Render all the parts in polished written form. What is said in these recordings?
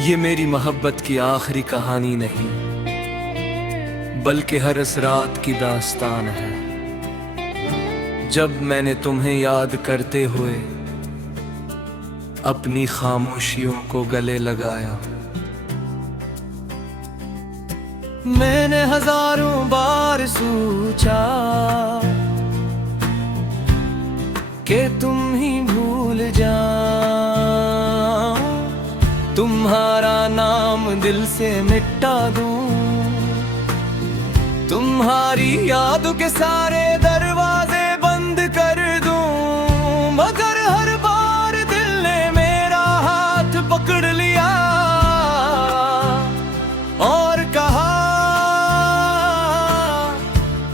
ये मेरी मोहब्बत की आखिरी कहानी नहीं, बल्कि हर इस रात की दास्तान है। जब मैंने तुम्हें याद करते हुए अपनी खामोशियों को गले लगाया। मैंने हजारों बार सोचा कि तुम ही भूल जाओ, तुम्हारा नाम दिल से मिटा दूं, तुम्हारी यादों के सारे दरवाजे बंद कर दूं। मगर हर बार दिल ने मेरा हाथ पकड़ लिया और कहा,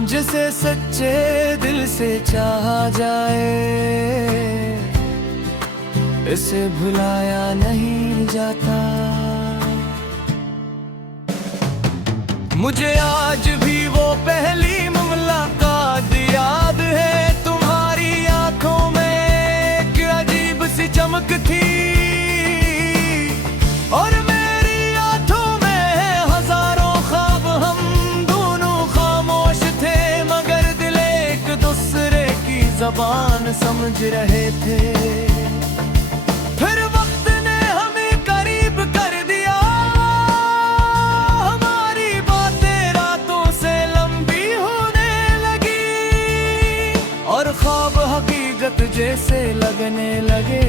जिसे सच्चे दिल से चाहा जाए इसे भुलाया नहीं जाता। मुझे आज भी वो पहली मुलाकात याद है, तुम्हारी आंखों में एक अजीब सी चमक थी और मेरी आंखों में हजारों ख्वाब। हम दोनों खामोश थे मगर दिल एक दूसरे की ज़बान समझ रहे थे। फिर वक्त ने हमें करीब कर दिया, हमारी बातें रातों से लंबी होने लगी और ख्वाब हकीकत जैसे लगने लगे।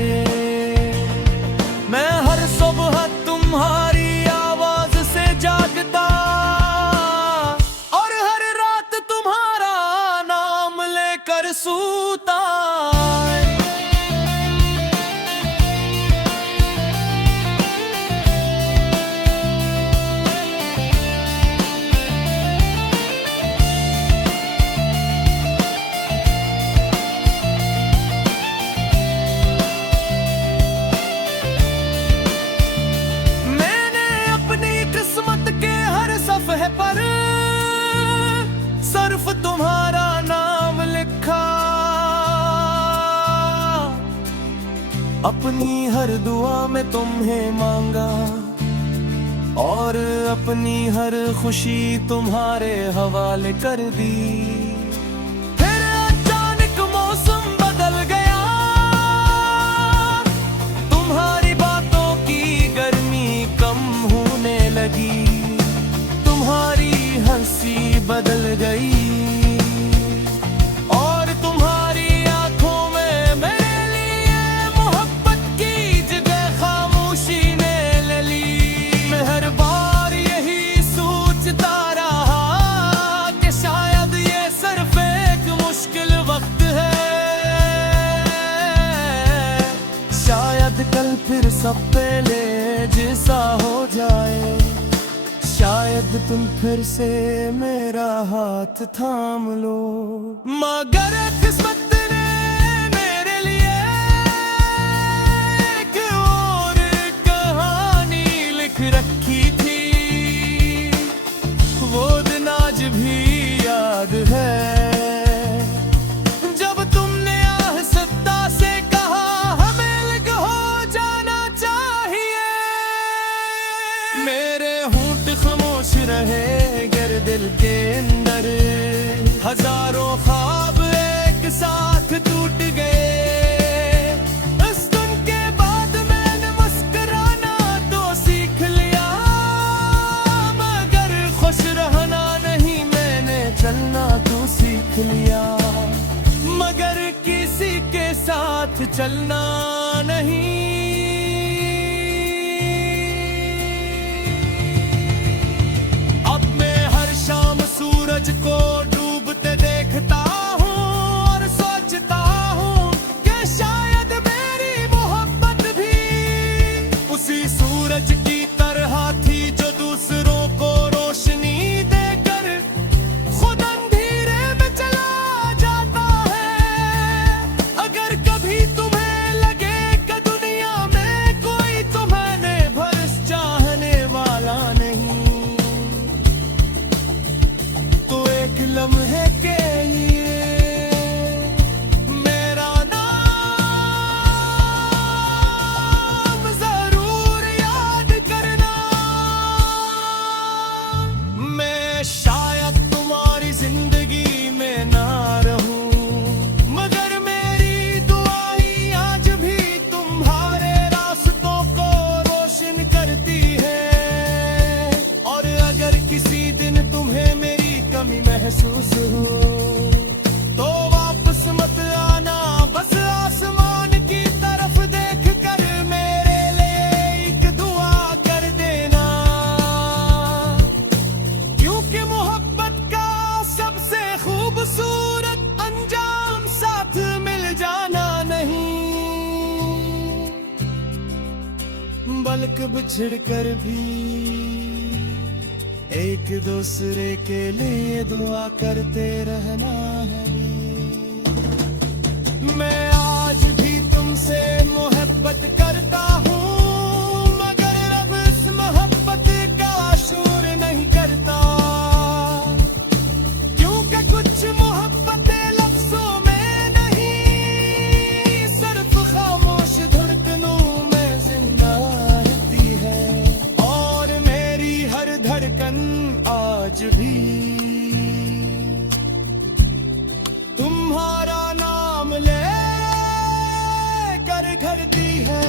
मैं हर सुबह तुम्हारी आवाज से जागता और हर रात तुम्हारा नाम लेकर सूता। पर सिर्फ तुम्हारा नाम लिखा, अपनी हर दुआ में तुम्हें मांगा और अपनी हर खुशी तुम्हारे हवाले कर दी। फिर अचानक मौसम बदल गया, तुम्हारी बातों की गर्मी कम होने लगी, तुम्हारी हंसी बदल गई और तुम्हारी आंखों में मेरे लिए मोहब्बत की जगह खामोशी ने ले ली। मैं हर बार यही सोचता रहा कि शायद ये सिर्फ एक मुश्किल वक्त है, शायद कल फिर सब पहले जैसा हो जाए, शायद तुम फिर से मेरा हाथ थाम लो। मगर किस्मत ने मेरे लिए एक और कहानी लिख रखी थी, वो दिन आज भी याद है जब तुमने आहिस्ता से कहा हमें अलग हो जाना चाहिए। मेरे खामोश रहे गर दिल के अंदर, हजारों ख्वाब एक साथ टूट गए। इस दिन के बाद मैंने मुस्कुराना तो सीख लिया, मगर खुश रहना नहीं मैंने चलना तो सीख लिया। मगर किसी के साथ चलना नहीं। सूरज को डूबते देखता हूँ और सोचता हूँ कि शायद मेरी मोहब्बत भी उसी सूरज की तरह थी जो दूसरों को रोशनी देकर खुद अंधेरे में चला जाता है। अगर कभी तुम्हें लगे कि दुनिया में कोई तुम्हें भरस चाहने वाला नहीं, लम्हे के लिए मेरा नाम जरूर याद कर किसी दिन तुम्हें मेरी कमी महसूस हो तो वापस मत आना, बस आसमान की तरफ देख कर मेरे लिए एक दुआ कर देना, क्योंकि मोहब्बत का सबसे खूबसूरत अंजाम साथ मिल जाना नहीं, बल्कि बिछड़ कर भी एक दूसरे के लिए दुआ करते रहना है। मैं आज भी तुमसे मोहब्बत करता हूँ, मगर अब इस मोहब्बत का शूर नहीं करता, क्योंकि कुछ मोहब्बतें लफ्जों में नहीं सिर्फ खामोश धड़कनों में जिंदा रहती है, और मेरी हर धड़कन आज भी तुम्हारा नाम ले कर घड़ती है।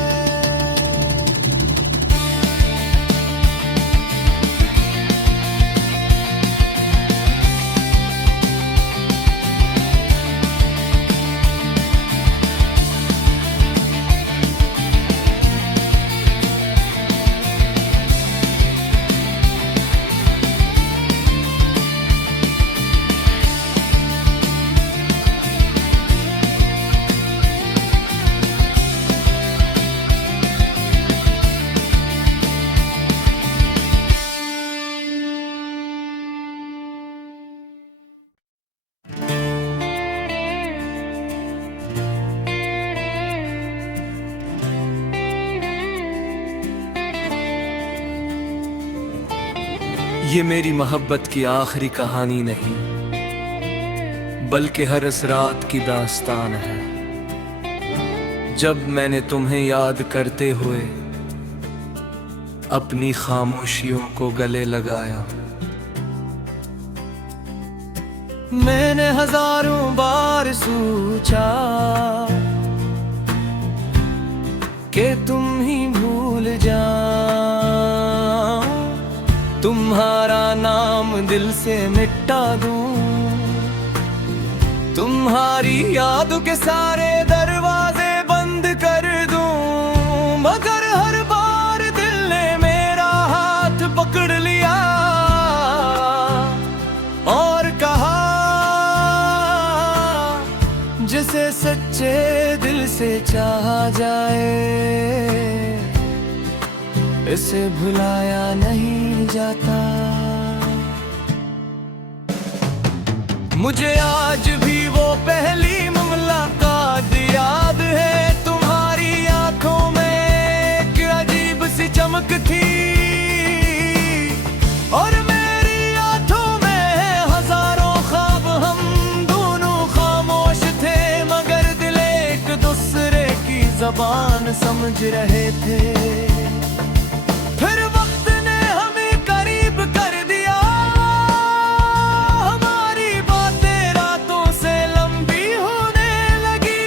ये मेरी मोहब्बत की आखिरी कहानी नहीं, बल्कि हर इस रात की दास्तान है, जब मैंने तुम्हें याद करते हुए अपनी खामोशियों को गले लगाया। मैंने हजारों बार सोचा कि तुम ही भूल जाओ, तुम्हारा नाम दिल से मिटा दूं, तुम्हारी यादों के सारे दरवाजे बंद कर दूं, मगर हर बार दिल ने मेरा हाथ पकड़ लिया और कहा, जिसे सच्चे दिल से चाहा जाए इसे भुलाया नहीं जाता। मुझे आज भी वो पहली मुलाकात याद है, तुम्हारी आंखों में एक अजीब सी चमक थी और मेरी आंखों में हजारों ख्वाब, हम दोनों खामोश थे मगर दिल एक दूसरे की ज़बान समझ रहे थे। फिर वक्त ने हमें करीब कर दिया, हमारी बातें रातों से लंबी होने लगी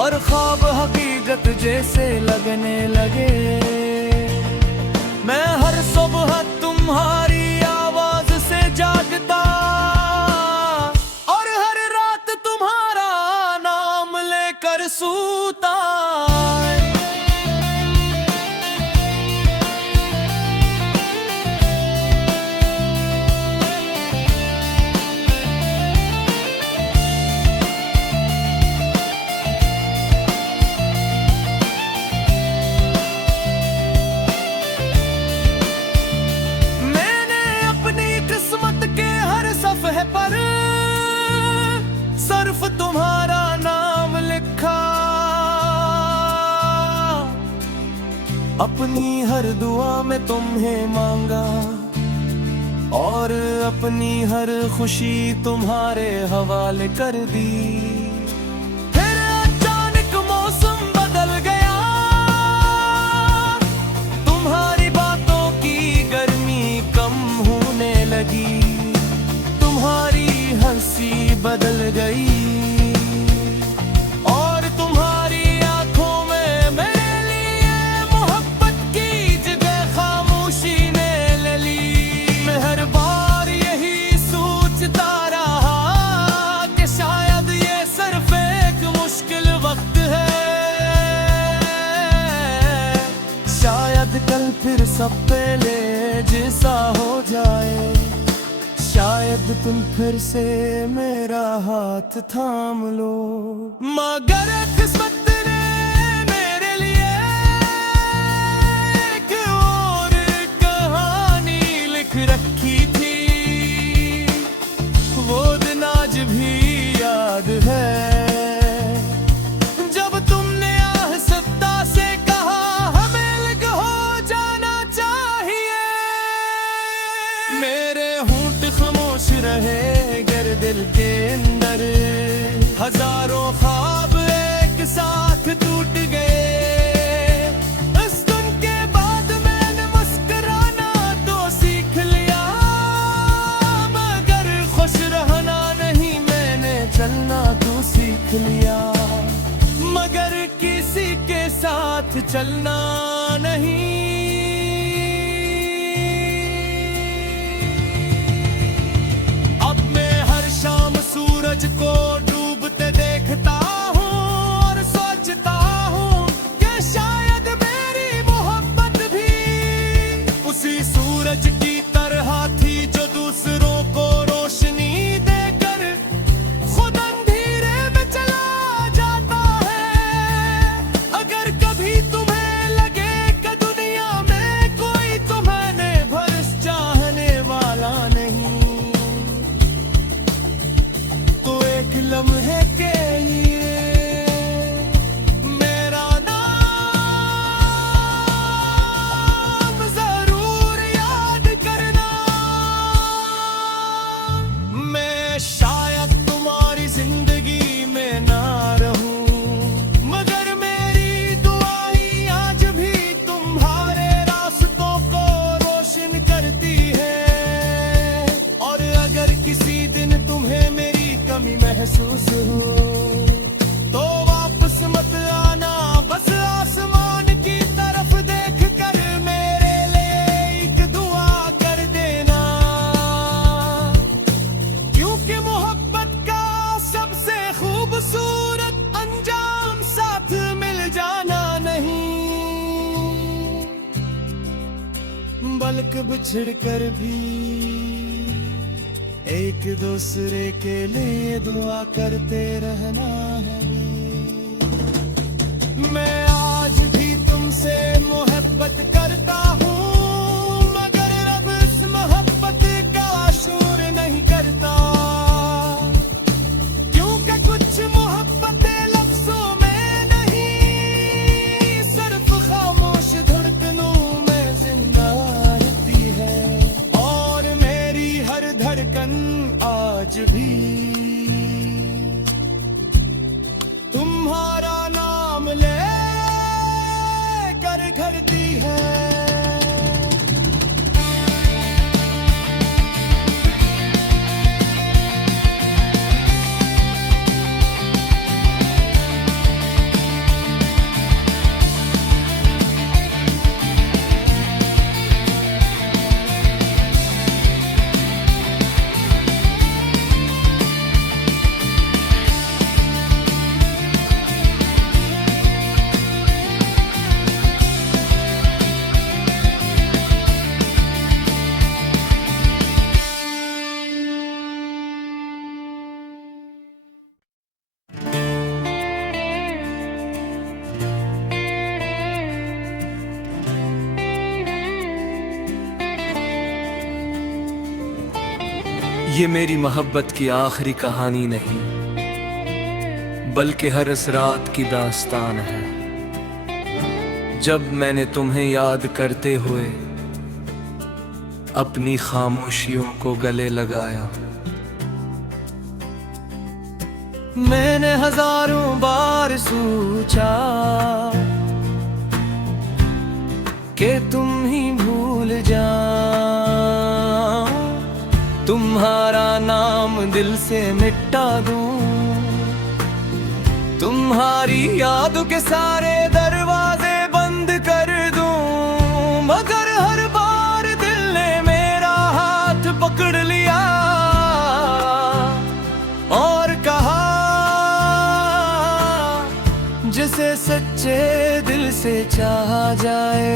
और ख्वाब हकीकत जैसे लगने लगे। मैं हर सुबह तुम्हारी आवाज से जागता और हर रात तुम्हारा नाम लेकर सूता। पर सिर्फ तुम्हारा नाम लिखा, अपनी हर दुआ में तुम्हें मांगा और अपनी हर खुशी तुम्हारे हवाले कर दी। फिर अचानक मौसम बदल गया, तुम्हारी बातों की गर्मी कम होने लगी, तुम्हारी हंसी बदल गई और तुम्हारी आंखों में मेरे लिए मोहब्बत की जगह खामोशी ने ले ली। सब पहले जैसा हो जाए। शायद तुम फिर से मेरा हाथ थाम लो, मगर किस्मत ने मेरे लिए एक और कहानी लिख रखी थी। वो दिन आज भी याद है, जब तुमने आहिस्ता से कहा हमें अलग हो जाना चाहिए। मेरे होंठ खामोश रहे गर दिल के अंदर, हजारों ख्वाब एक साथ टूट गए। इस दिन के बाद मैंने मुस्कुराना तो सीख लिया, मगर खुश रहना नहीं मैंने चलना तो सीख लिया। मगर किसी के साथ चलना नहीं। सूरज को डूबते देखता हूँ और सोचता हूँ कि शायद मेरी मोहब्बत भी उसी सूरज की तरह थी, जो दूसरों को रोशनी देकर खुद अंधेरे में चला जाता है। अगर कभी तुम्हें लगे कि दुनिया में कोई तुम्हें भरोस चाहने वाला नहीं, एक लम्हे के लिए मेरा नाम जरूर याद करना। मैं शायद तुम्हारी जिंदगी में ना रहूं, मगर मेरी दुआएं आज भी तुम्हारे रास्तों को रोशन करती है। और अगर किसी दिन तुम्हें मेरी कमी महसूस हो तो वापस मत आना, बस आसमान की तरफ देख कर मेरे लिए एक दुआ कर देना। क्योंकि मोहब्बत का सबसे खूबसूरत अंजाम साथ मिल जाना नहीं, बल्कि बिछड़ कर भी एक दूसरे के लिए दुआ करते रहना है। मैं आज भी तुमसे मोहब्बत करता हूँ, मगर अब इस मोहब्बत का शूर नहीं करता। क्योंकि कुछ मोहब्बतें लफ्जों में नहीं, सिर्फ खामोश धड़कनों में जिंदा रहती है। और मेरी हर धड़कन आज भी तुम्हारा नाम ले कर घड़ती है। ये मेरी मोहब्बत की आखिरी कहानी नहीं, बल्कि हर इस रात की दास्तान है। जब मैंने तुम्हें याद करते हुए अपनी खामोशियों को गले लगाया, मैंने हजारों बार सोचा कि तुम ही भूल जाओ, तुम्हारा नाम दिल से मिटा दूं, तुम्हारी यादों के सारे दरवाजे बंद कर दूं। मगर हर बार दिल ने मेरा हाथ पकड़ लिया और कहा, जिसे सच्चे दिल से चाहा जाए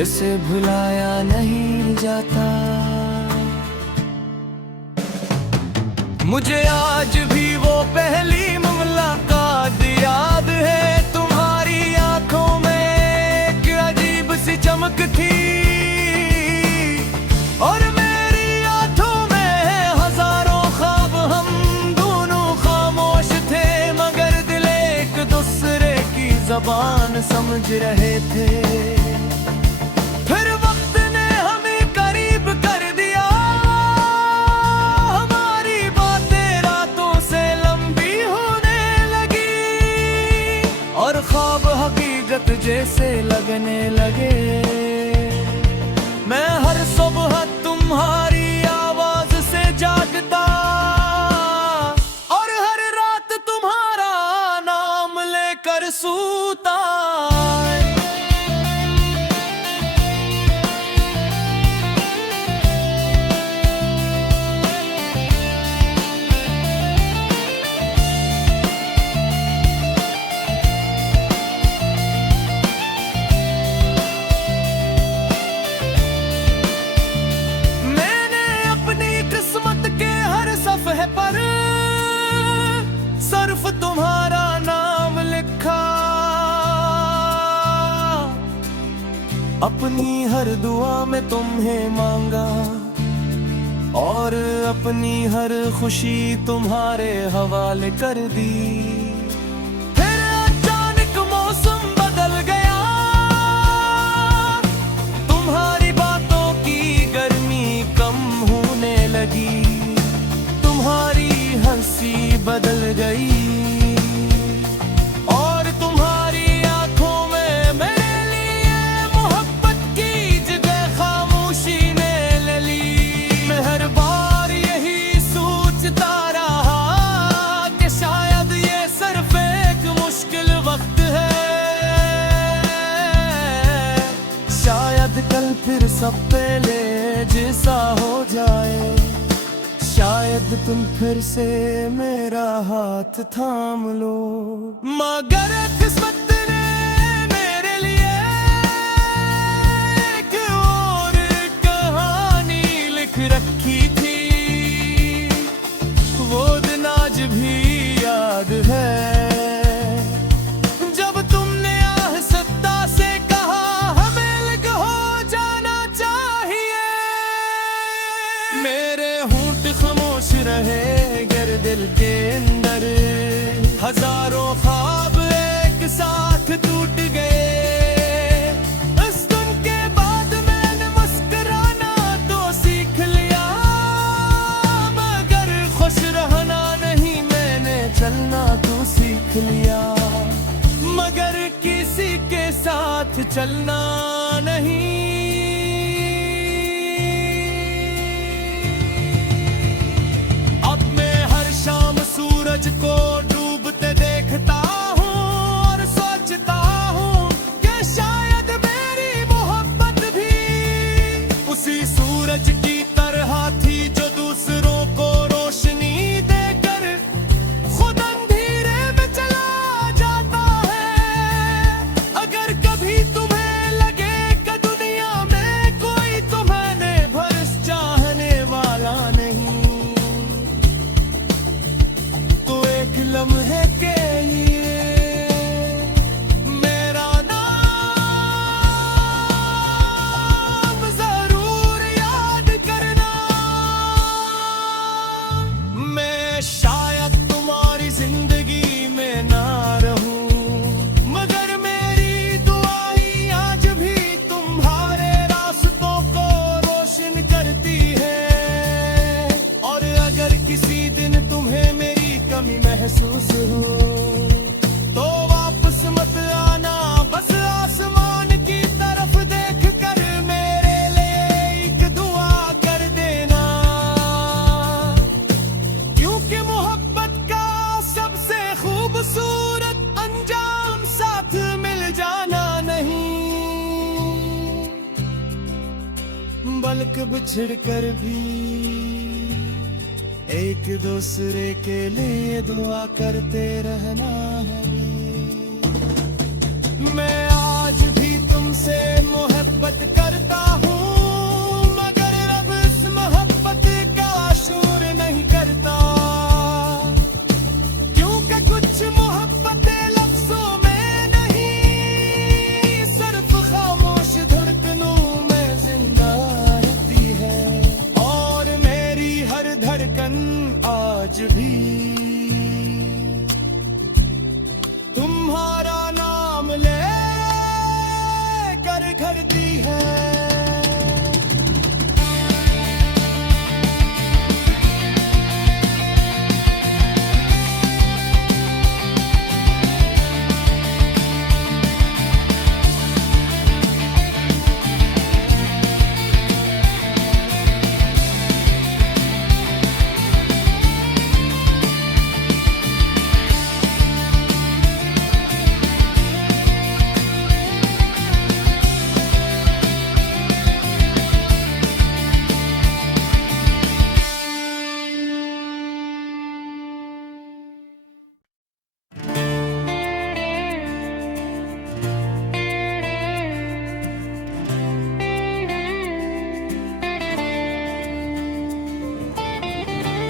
इसे भुलाया नहीं जाता। मुझे आज भी वो पहली मुलाकात याद है, तुम्हारी आंखों में एक अजीब सी चमक थी और मेरी आंखों में हजारों ख्वाब। हम दोनों खामोश थे मगर दिल एक दूसरे की ज़बान समझ रहे थे। फिर वक्त ने हमें करीब कर दिया, हमारी बातें रातों से लंबी होने लगी और ख्वाब हकीकत जैसे लगने लगे। मैं हर सुबह तुम्हारी आवाज से जागता और हर रात तुम्हारा नाम लेकर सूता। पर सिर्फ तुम्हारा नाम लिखा, अपनी हर दुआ में तुम्हें मांगा और अपनी हर खुशी तुम्हारे हवाले कर दी। फिर अचानक मौसम बदल गया, तुम्हारी बातों की गर्मी कम होने लगी, तुम्हारी हंसी बदल गई और तुम्हारी आंखों में मेरे लिए मोहब्बत की जगह खामोशी ने ले ली। मैं हर बार यही सोचता रहा कि शायद ये सिर्फ एक मुश्किल वक्त है, शायद कल फिर सब पहले जैसा हो जाए, शायद तुम फिर से मेरा हाथ थाम लो। मगर किस्मत ने मेरे लिए एक और कहानी लिख रखी थी, वो दिन आज भी याद है जब तुमने आहिस्ता से कहा हमें अलग हो जाना चाहिए। मेरे होंठ खामोश रहे गर दिल के अंदर, हजारों ख्वाब एक साथ टूट गए। इस दिन के बाद मैंने मुस्कुराना तो सीख लिया, मगर खुश रहना नहीं मैंने चलना तो सीख लिया, मगर किसी के साथ चलना नहीं। सूरज को डूबते देखता हूँ और सोचता हूँ कि शायद मेरी मोहब्बत भी उसी सूरज की तरह थी जो दूसरों को रोशनी देकर खुद अंधेरे में चला जाता है। अगर कभी तुम्हें लगे कि दुनिया में कोई तुम्हें भरस चाहने वाला नहीं, लम्हे के लिए मेरा नाम जरूर याद करना। मैं शायद तुम्हारी जिंदगी में ना रहूं, मगर मेरी दुआएं आज भी तुम्हारे रास्तों को रोशन करती है। और अगर किसी दिन तुम्हें मेरी कमी महसूस हो तो वापस मत आना, बस आसमान की तरफ देख कर मेरे लिए एक दुआ कर देना, क्योंकि मोहब्बत का सबसे खूबसूरत अंजाम साथ मिल जाना नहीं, बल्कि बिछड़ कर भी एक दूसरे के लिए दुआ करते रहना है। मैं आज भी तुमसे मोहब्बत मोहब्बत करता हूँ, मगर अब इस मोहब्बत का शूर नहीं करता, क्योंकि कुछ मोहब्बतें लफ्जों में नहीं, सिर्फ खामोश धड़कनों में जिंदा रहती है। और मेरी हर धड़कन आज भी तुम्हारा नाम ले कर करती है।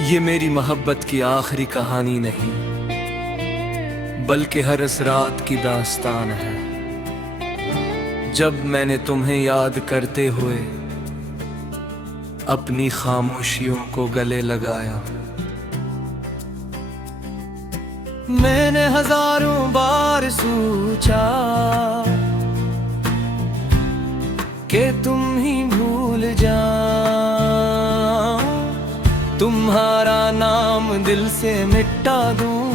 ये मेरी मोहब्बत की आखिरी कहानी नहीं, बल्कि हर इस रात की दास्तान है, जब मैंने तुम्हें याद करते हुए अपनी खामोशियों को गले लगाया। मैंने हजारों बार सोचा कि तुम ही भूल जाओ, तुम्हारा नाम दिल से मिटा दूं,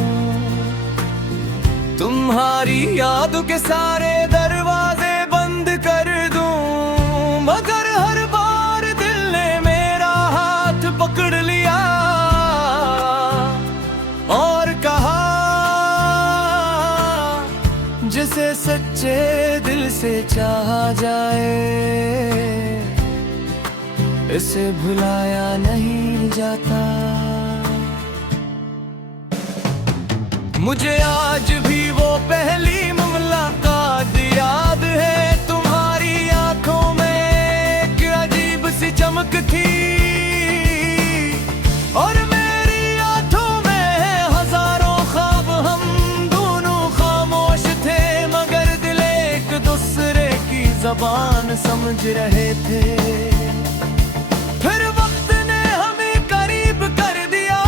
तुम्हारी यादों के सारे दरवाजे बंद कर दूं, मगर हर बार दिल ने मेरा हाथ पकड़ लिया और कहा, जिसे सच्चे दिल से चाहा जाए इसे भुलाया नहीं जाता। मुझे आज भी वो पहली मुलाकात याद है, तुम्हारी आंखों में एक अजीब सी चमक थी, और मेरी आंखों में हजारों ख्वाब, हम दोनों खामोश थे, मगर दिल एक दूसरे की ज़बान समझ रहे थे। फिर वक्त ने हमें करीब कर दिया,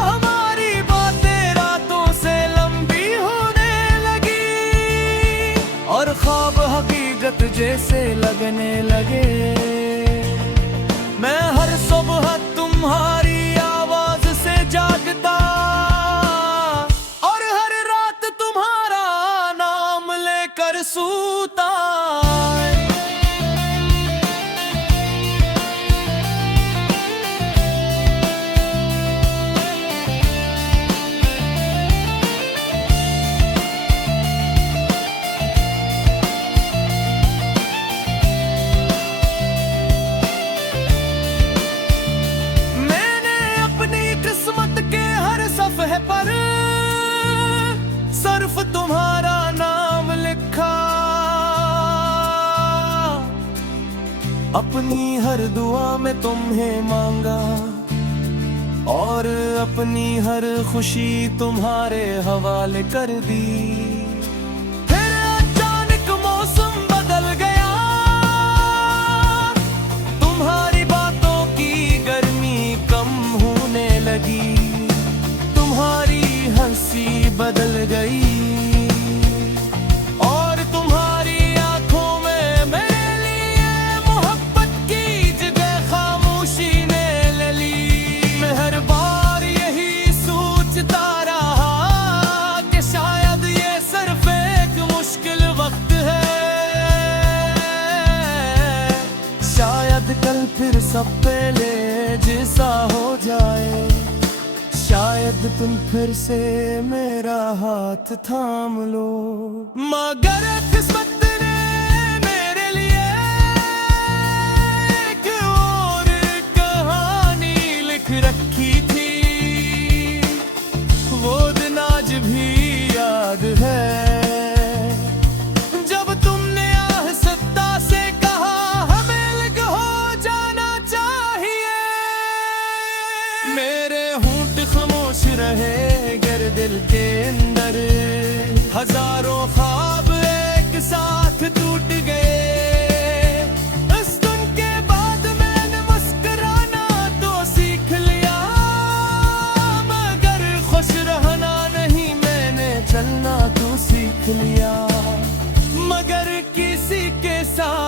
हमारी बातें रातों से लंबी होने लगी, और ख्वाब हकीकत जैसे लगने लगे। मैं हर सुबह तुम्हारी आवाज से जागता, और हर रात तुम्हारा नाम लेकर सूता। पर सिर्फ तुम्हारा नाम लिखा, अपनी हर दुआ में तुम्हें मांगा, और अपनी हर खुशी तुम्हारे हवाले कर दी। फिर अचानक मौसम बदल गया, तुम्हारी बातों की गर्मी कम होने लगी, तुम्हारी हंसी बदल गई, और तुम्हारी आंखों में मेरे लिए मोहब्बत की जगह खामोशी ने ले ली। मैं हर बार यही सोचता रहा कि शायद ये सिर्फ एक मुश्किल वक्त है, शायद कल फिर सब पहले जैसा हो जाए, शायद तुम फिर से मेरा हाथ थाम लो। मगर किस्मत ने मेरे लिए एक और कहानी लिख रखी थी, वो दिन आज भी याद है, जब तुमने आह से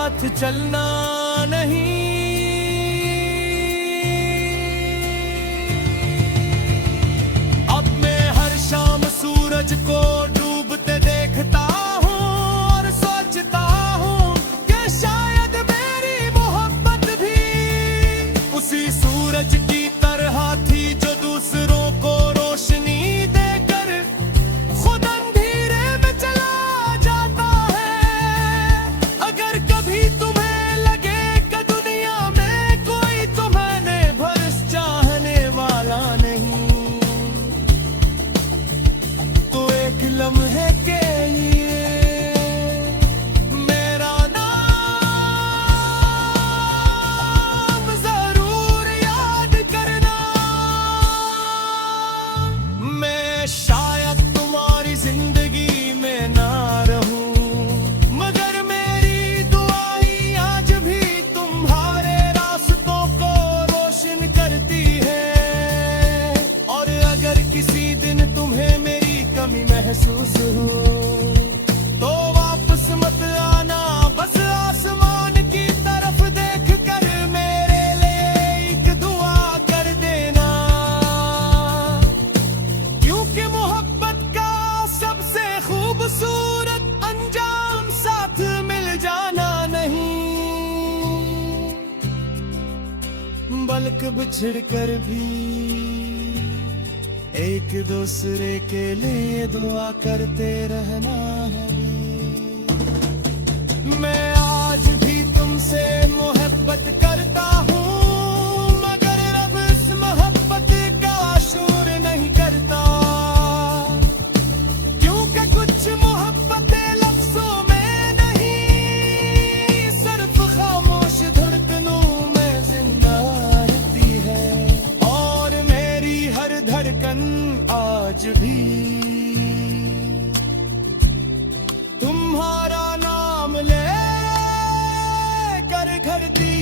साथ चलना नहीं। अब मैं हर शाम सूरज को डूबते देखता हूँ और सोचता हूँ कि शायद मेरी मोहब्बत भी उसी सूरज की तरह थी जो दूसरों को रोशनी देकर खुद अंधेरे में चला जाता है। अगर कभी तुम्हें लगे कि दुनिया में कोई तुम्हें भरस चाहने वाला नहीं, तो एक लम्हे के लिए मेरा नाम जरूर याद करना। मैं शायद तुम्हारी जिंदगी में ना रहूं, मगर मेरी दुआएं आज भी तुम्हारे रास्तों को रोशन करती है। और अगर किसी दिन तुम्हें मेरी कमी महसूस हो तो वापस मत आना, बस आसमान की तरफ देख कर मेरे लिए एक दुआ कर देना। क्योंकि मोहब्बत का सबसे खूबसूरत अंजाम साथ मिल जाना नहीं, बल्कि बिछड़ कर भी एक दूसरे के लिए दुआ करते रहना है। मैं आज भी तुमसे मोहब्बत करता हूँ, मगर अब इस मोहब्बत का शूर नहीं करता। क्योंकि कुछ मोहब्बतें लफ्जों में नहीं, सिर्फ खामोश धड़कनों में जिंदा रहती है। और मेरी हर धड़कन आज भी तुम्हारा नाम ले कर घड़ती